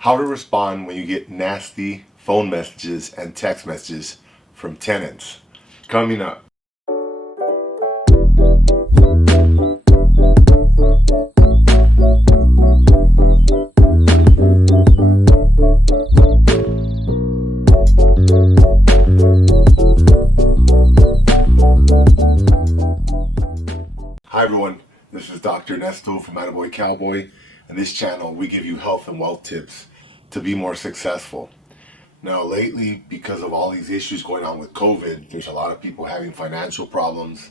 How to respond when you get nasty phone messages and text messages from tenants. Coming up. Hi everyone, this is Dr. Ernesto from Attaboy Cowboy, and this channel we give you health and wealth tips to be more successful. Now lately, because of all these issues going on with COVID, there's a lot of people having financial problems,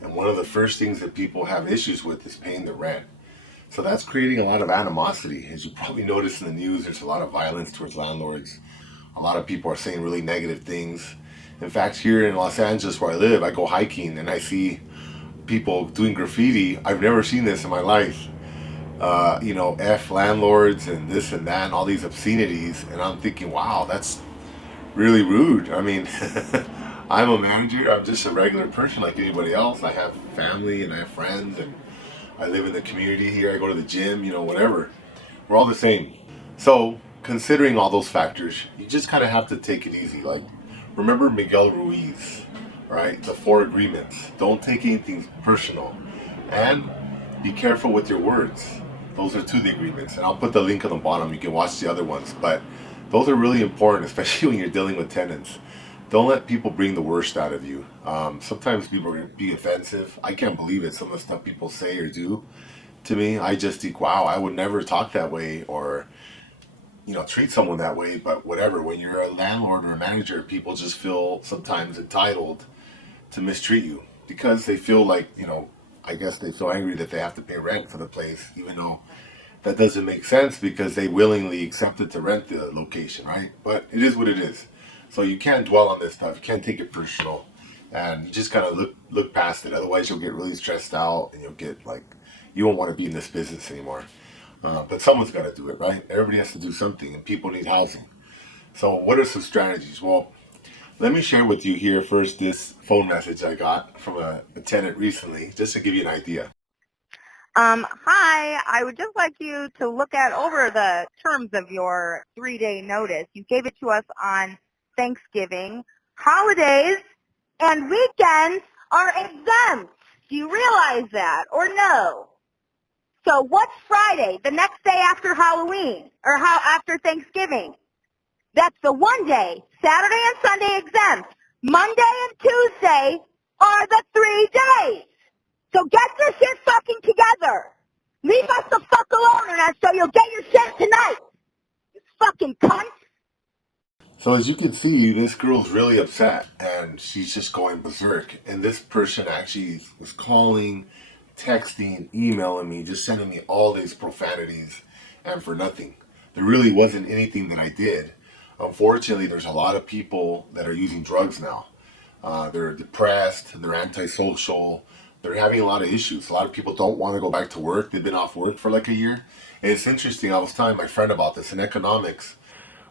and one of the first things that people have issues with is paying the rent. So that's creating a lot of animosity. As you probably noticed in the news, there's a lot of violence towards landlords. A lot of people are saying really negative things. In fact, here in Los Angeles where I live, I go hiking and I see people doing graffiti. I've never seen this in my life. F landlords and this and that and all these obscenities. And I'm thinking, wow, that's really rude. I mean, I'm a manager. I'm just a regular person like anybody else. I have family and I have friends and I live in the community here. I go to the gym, whatever. We're all the same. So, considering all those factors, you just kind of have to take it easy. Like, remember Miguel Ruiz, right? The 4 agreements. Don't take anything personal. And be careful with your words. Those are 2 of the agreements. And I'll put the link on the bottom. You can watch the other ones. But those are really important, especially when you're dealing with tenants. Don't let people bring the worst out of you. Sometimes people are going to be offensive. I can't believe it. Some of the stuff people say or do to me, I just think, wow, I would never talk that way or treat someone that way. But whatever, when you're a landlord or a manager, people just feel sometimes entitled to mistreat you because they feel like, I guess they feel angry that they have to pay rent for the place, even though that doesn't make sense because they willingly accepted to rent the location, right? But it is what it is. So you can't dwell on this stuff. You can't take it personal, and you just gotta look past it. Otherwise, you'll get really stressed out, and you'll get like you won't want to be in this business anymore. But someone's got to do it, right? Everybody has to do something, and people need housing. So, what are some strategies? Well, let me share with you here first this phone message I got from a tenant recently, just to give you an idea. Hi, I would just like you to look at over the terms of your 3-day notice. You gave it to us on Thanksgiving. Holidays and weekends are exempt. Do you realize that or no? So what's Friday, the next day after Halloween or after Thanksgiving? That's the one day. Saturday and Sunday exempt. Monday and Tuesday are the 3 days. So get your shit fucking together. Leave us the fuck alone, Ernesto. You'll get your shit tonight. You fucking cunt. So as you can see, this girl's really upset and she's just going berserk. And this person actually was calling, texting, emailing me, just sending me all these profanities and for nothing. There really wasn't anything that I did. Unfortunately, there's a lot of people that are using drugs now. They're depressed, they're antisocial, they're having a lot of issues. A lot of people don't want to go back to work. They've been off work for like a year. And it's interesting, I was telling my friend about this in economics.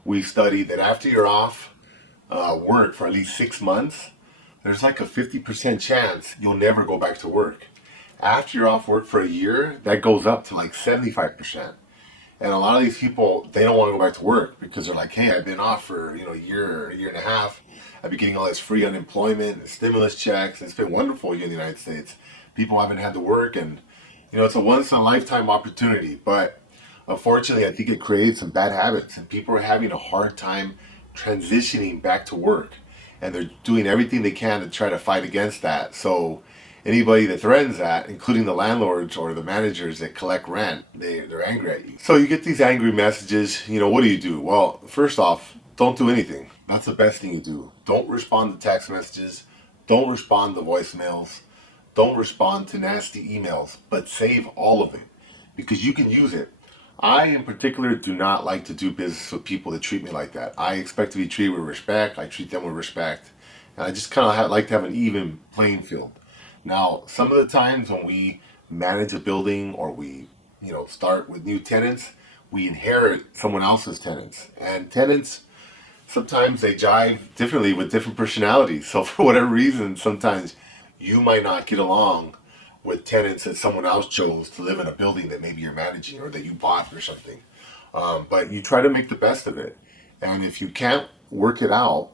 We studied that after you're off work for at least 6 months, there's like a 50% chance you'll never go back to work. After you're off work for a year, that goes up to like 75%. And a lot of these people, they don't want to go back to work because they're like, hey, I've been off for a year and a half. I've been getting all this free unemployment and stimulus checks. It's been wonderful here in the United States. People haven't had to work, and it's a once in a lifetime opportunity. But unfortunately, I think it creates some bad habits, and people are having a hard time transitioning back to work, and they're doing everything they can to try to fight against that. So anybody that threatens that, including the landlords or the managers that collect rent, they're angry at you. So you get these angry messages. What do? Well, first off, don't do anything. That's the best thing you do. Don't respond to text messages. Don't respond to voicemails. Don't respond to nasty emails, but save all of it because you can use it. I, in particular, do not like to do business with people that treat me like that. I expect to be treated with respect. I treat them with respect. And I just kind of like to have an even playing field. Now, some of the times when we manage a building or we, start with new tenants, we inherit someone else's tenants. And tenants, sometimes they jive differently with different personalities. So for whatever reason, sometimes you might not get along with tenants that someone else chose to live in a building that maybe you're managing or that you bought or something. But you try to make the best of it. And if you can't work it out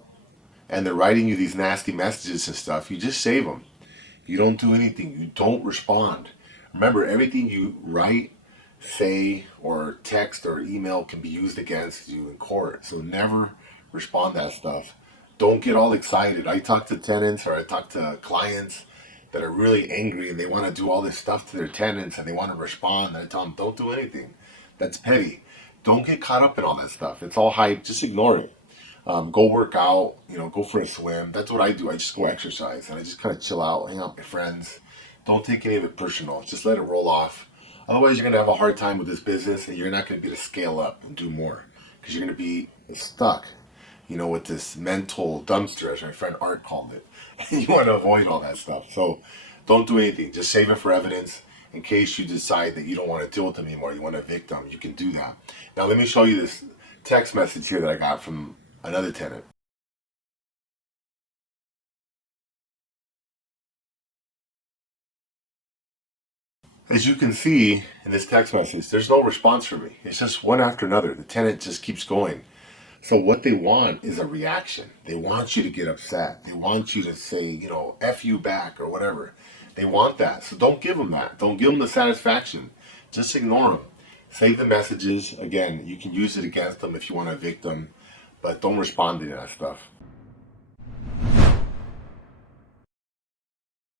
and they're writing you these nasty messages and stuff, you just save them. You don't do anything. You don't respond. Remember, everything you write, say, or text or email can be used against you in court. So never respond to that stuff. Don't get all excited. I talk to tenants or I talk to clients that are really angry and they want to do all this stuff to their tenants and they want to respond. And I tell them, don't do anything. That's petty. Don't get caught up in all that stuff. It's all hype. Just ignore it. Go work out, go for a swim. That's what I do. I just go exercise and I just kind of chill out, hang out with my friends. Don't take any of it personal. Just let it roll off. Otherwise, you're going to have a hard time with this business and you're not going to be able to scale up and do more because you're going to be stuck, with this mental dumpster, as my friend Art called it. You want to avoid all that stuff. So don't do anything. Just save it for evidence in case you decide that you don't want to deal with them anymore. You want to evict them. You can do that. Now, let me show you this text message here that I got from another tenant. As you can see in this text message, there's no response from me. It's just one after another. The tenant just keeps going. So what they want is a reaction. They want you to get upset. They want you to say, F you back or whatever. They want that. So don't give them that. Don't give them the satisfaction. Just ignore them. Save the messages. Again, you can use it against them if you want to evict them, but don't respond to that stuff.